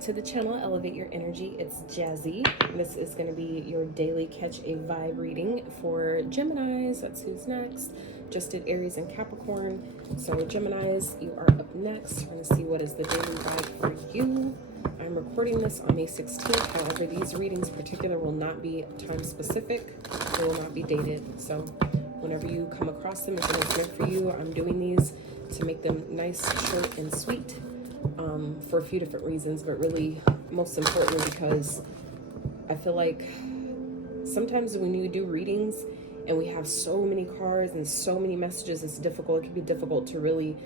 to the channel, Elevate Your Energy. It's Jazi. This is going to be your daily catch a vibe reading for Geminis. That's who's next. Just did Aries and Capricorn. So Geminis, you are up next. We're going to see what is the daily vibe for you. I'm recording this on May 16th. However, these readings in particular will not be time specific. They will not be dated. So whenever you come across them, if it's meant for you, I'm doing these to make them nice, short, and sweet. For a few different reasons, but really most importantly because I feel like sometimes when you do readings and we have so many cards and so many messages, it's difficult. It can be difficult to really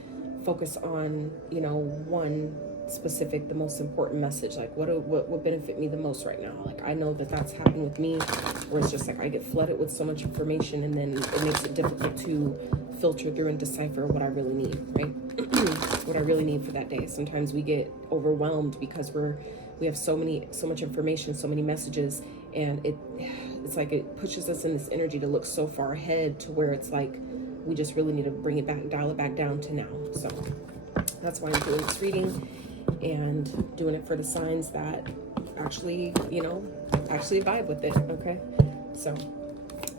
focus on, you know, one specific, the most important message. Like what would benefit me the most right now? Like I know that that's happened with me, where it's just like I get flooded with so much information, and then it makes it difficult to filter through and decipher what I really need, right? What I really need for that day. Sometimes we get overwhelmed because we have so much information, so many messages, and it's like it pushes us in this energy to look so far ahead to where it's like we just really need to bring it back, dial it back down to now. So that's why I'm doing this reading and doing it for the signs that actually, you know, actually vibe with it. Okay, so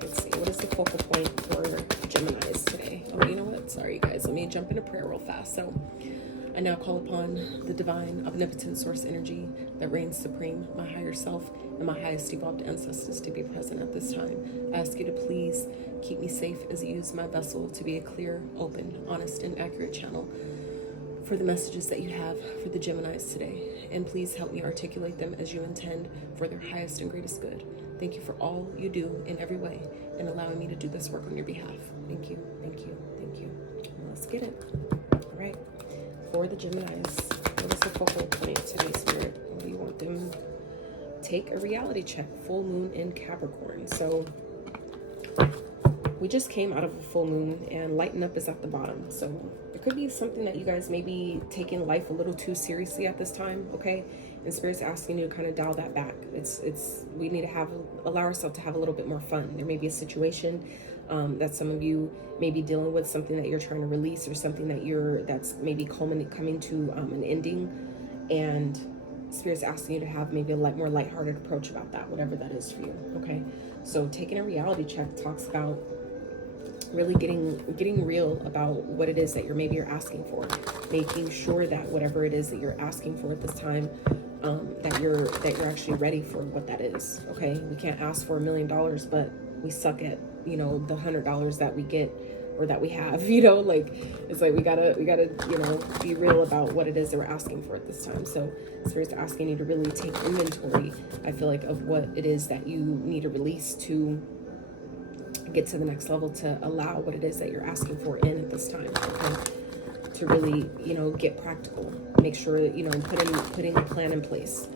let's see, what is the focal point for Geminis today? Oh, you know what? Sorry, guys. Let me jump into prayer real fast. So I now call upon the divine, omnipotent source energy that reigns supreme, my higher self, and my highest evolved ancestors to be present at this time. I ask you to please keep me safe as I use my vessel to be a clear, open, honest, and accurate channel for the messages that you have for the Geminis today. And please help me articulate them as you intend for their highest and greatest good. Thank you for all you do in every way and allowing me to do this work on your behalf. Thank you, thank you, thank you. Let's get it. All right. For the Geminis, what is the focal point today, Spirit? What do you want them? Take a reality check. Full moon in Capricorn. So we just came out of a full moon, and lighten up is at the bottom. So it could be something that you guys may be taking life a little too seriously at this time, okay? And Spirit's asking you to kind of dial that back. We need to allow ourselves to have a little bit more fun. There may be a situation that some of you may be dealing with, something that you're trying to release, or something that's maybe coming to an ending, and Spirit's asking you to have maybe a more lighthearted approach about that, whatever that is for you. Okay, so taking a reality check talks about really getting real about what it is that you're asking for, making sure that whatever it is that you're asking for at this time, that you're actually ready for what that is. Okay, we can't ask for $1 million, but we suck at, you know, the $100 that we get or that we have, you know, like it's like we gotta you know, be real about what it is that we're asking for at this time. So Spirit's asking you to really take inventory, I feel like, of what it is that you need to release to get to the next level, to allow what it is that you're asking for in at this time. Okay? To really, you know, get practical, make sure that, you know, putting a plan in place.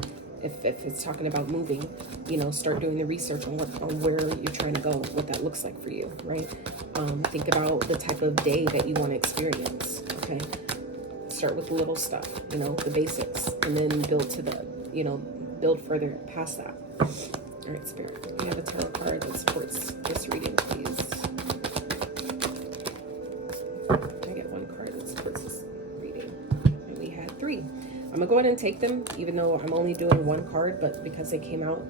If it's talking about moving, you know, start doing the research on where you're trying to go, what that looks like for you, right? Think about the type of day that you want to experience. Okay, start with the little stuff, you know, the basics, and then build to the, you know, build further past that. All right, Spirit, we have a tarot card that supports this reading, please. I get one card that supports this reading, and we had 3. I'm gonna go ahead and take them, even though I'm only doing 1 card, but because they came out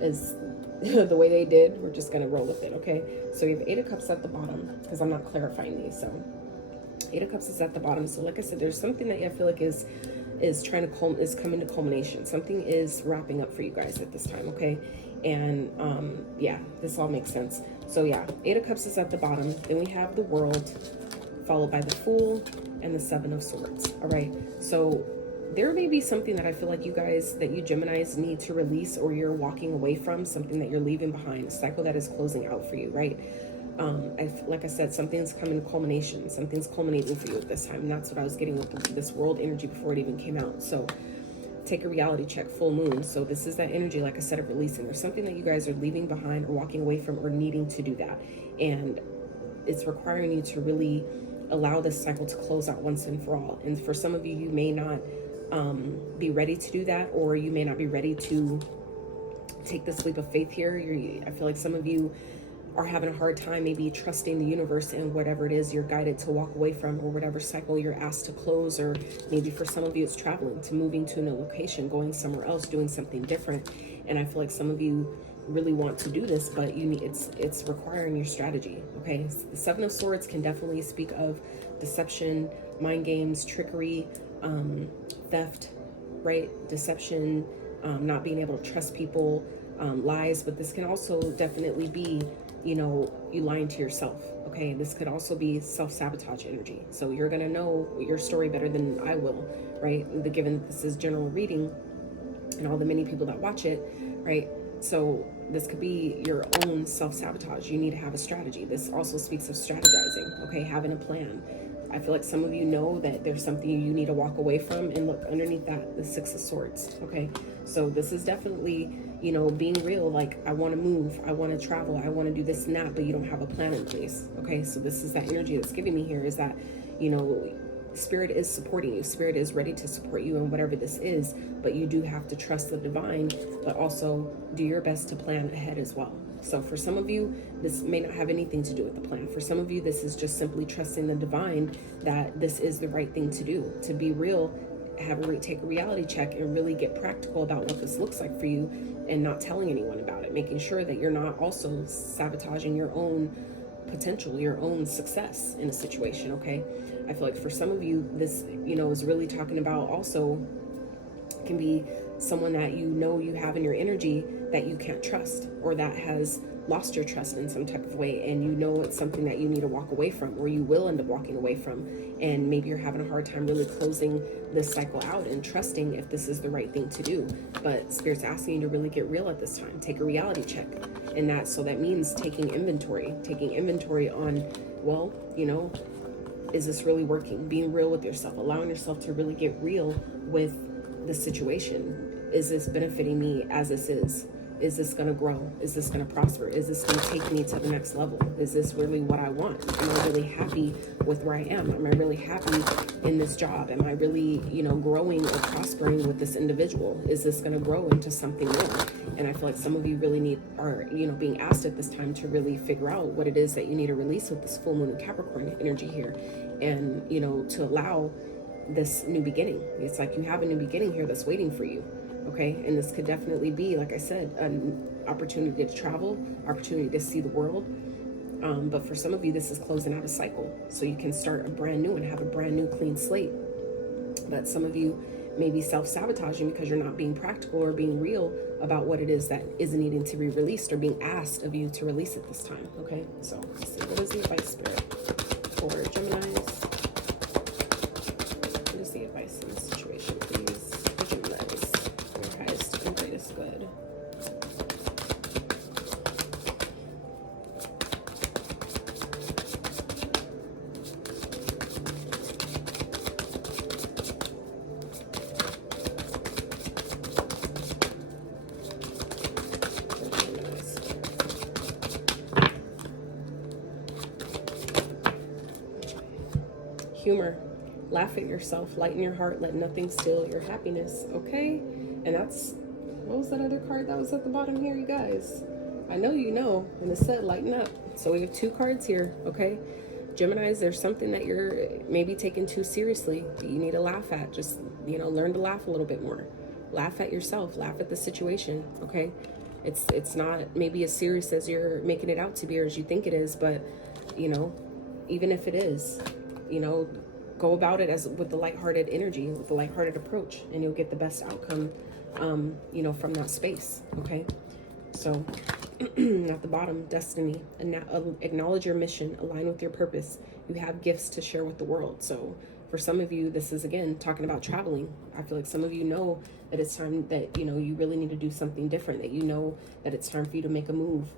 as the way they did, we're just gonna roll with it. Okay, so we have 8 of Cups at the bottom, because I'm not clarifying these. So 8 of Cups is at the bottom. So like I said, there's something that I feel like is coming to culmination. Something is wrapping up for you guys at this time. Okay, and yeah, this all makes sense. So yeah, 8 of Cups is at the bottom. Then we have the World, followed by the Fool and the 7 of Swords. All right, so there may be something that I feel like you Geminis need to release, or you're walking away from, something that you're leaving behind, a cycle that is closing out for you, right? Like I said, something's coming to culmination, something's culminating for you at this time, and that's what I was getting with this World energy before it even came out. So take a reality check, full moon. So this is that energy, like I said, of releasing. There's something that you guys are leaving behind or walking away from, or needing to do that, and it's requiring you to really allow this cycle to close out once and for all. And for some of you, you may not be ready to do that, or you may not be ready to take this leap of faith here. I feel like some of you are having a hard time maybe trusting the universe and whatever it is you're guided to walk away from, or whatever cycle you're asked to close. Or maybe for some of you it's traveling, to moving to a new location, going somewhere else, doing something different. And I feel like some of you really want to do this, but you need, it's requiring your strategy. Okay, the Seven of Swords can definitely speak of deception, mind games, trickery, theft, right? Deception, not being able to trust people, lies. But this can also definitely be, you know, you lying to yourself. Okay, this could also be self-sabotage energy. So you're gonna know your story better than I will, right? Given this is general reading and all the many people that watch it, right? So this could be your own self-sabotage. You need to have a strategy. This also speaks of strategizing, okay? Having a plan. I feel like some of you know that there's something you need to walk away from, and look underneath that, the Six of Swords, okay? So this is definitely, you know, being real. Like, I want to move, I want to travel, I want to do this and that, but you don't have a plan in place, okay? So this is that energy that's giving me here, is that, you know, Spirit is supporting you. Spirit is ready to support you in whatever this is, but you do have to trust the divine, but also do your best to plan ahead as well. So for some of you, this may not have anything to do with the plan. For some of you, this is just simply trusting the divine that this is the right thing to do. To be real, take a reality check and really get practical about what this looks like for you, and not telling anyone about it. Making sure that you're not also sabotaging your own potential, your own success in a situation, okay? I feel like for some of you, this, you know, is really talking about also can be someone that you know you have in your energy that you can't trust, or that has lost your trust in some type of way, and you know it's something that you need to walk away from, or you will end up walking away from. And maybe you're having a hard time really closing this cycle out and trusting if this is the right thing to do. But Spirit's asking you to really get real at this time. Take a reality check. And that means taking inventory on, well, you know, is this really working? Being real with yourself, allowing yourself to really get real with the situation. Is this benefiting me as this is? Is this going to grow? Is this going to prosper? Is this going to take me to the next level? Is this really what I want? Am I really happy with where I am? Am I really happy in this job? Am I really, you know, growing or prospering with this individual? Is this going to grow into something more? And I feel like some of you really are, you know, being asked at this time to really figure out what it is that you need to release with this full moon and Capricorn energy here. And, you know, to allow this new beginning. It's like you have a new beginning here that's waiting for you. Okay, and this could definitely be, like I said, an opportunity to travel, opportunity to see the world. But for some of you, this is closing out a cycle, so you can start a brand new and have a brand new clean slate. But some of you may be self-sabotaging because you're not being practical or being real about what it is that is needing to be released, or being asked of you to release it this time. Okay, so let's see, what is the advice, Spirit, for Geminis? What is the advice in this situation, please? Good. Humor. Laugh at yourself. Lighten your heart. Let nothing steal your happiness. Okay? And that's... what was that other card that was at the bottom here, you guys? I know you know, and it said lighten up. So we have two cards here, okay? Geminis, there's something that you're maybe taking too seriously that you need to laugh at. Just, you know, learn to laugh a little bit more. Laugh at yourself. Laugh at the situation, okay? It's not maybe as serious as you're making it out to be, or as you think it is, but, you know, even if it is, you know, go about it as with the lighthearted energy, with the lighthearted approach, and you'll get the best outcome, you know, from that space. Okay, so at the bottom, destiny, acknowledge your mission, align with your purpose. You have gifts to share with the world. So for some of you, this is again talking about traveling. I feel like some of you know that it's time that, you know, you really need to do something different, that you know that it's time for you to make a move,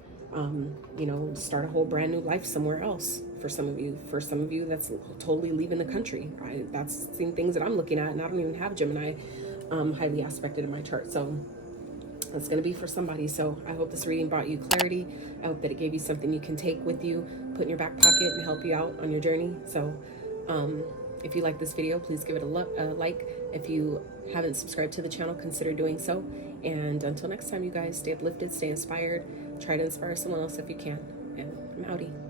you know, start a whole brand new life somewhere else. For some of you, that's totally leaving the country. That's the things that I'm looking at, and I don't even have Gemini highly aspected in my chart. So that's going to be for somebody. So I hope this reading brought you clarity. I hope that it gave you something you can take with you, put in your back pocket, and help you out on your journey. So if you like this video, please give it a like. If you haven't subscribed to the channel, consider doing so. And until next time, you guys, stay uplifted, stay inspired, try to inspire someone else if you can. and I'm outie.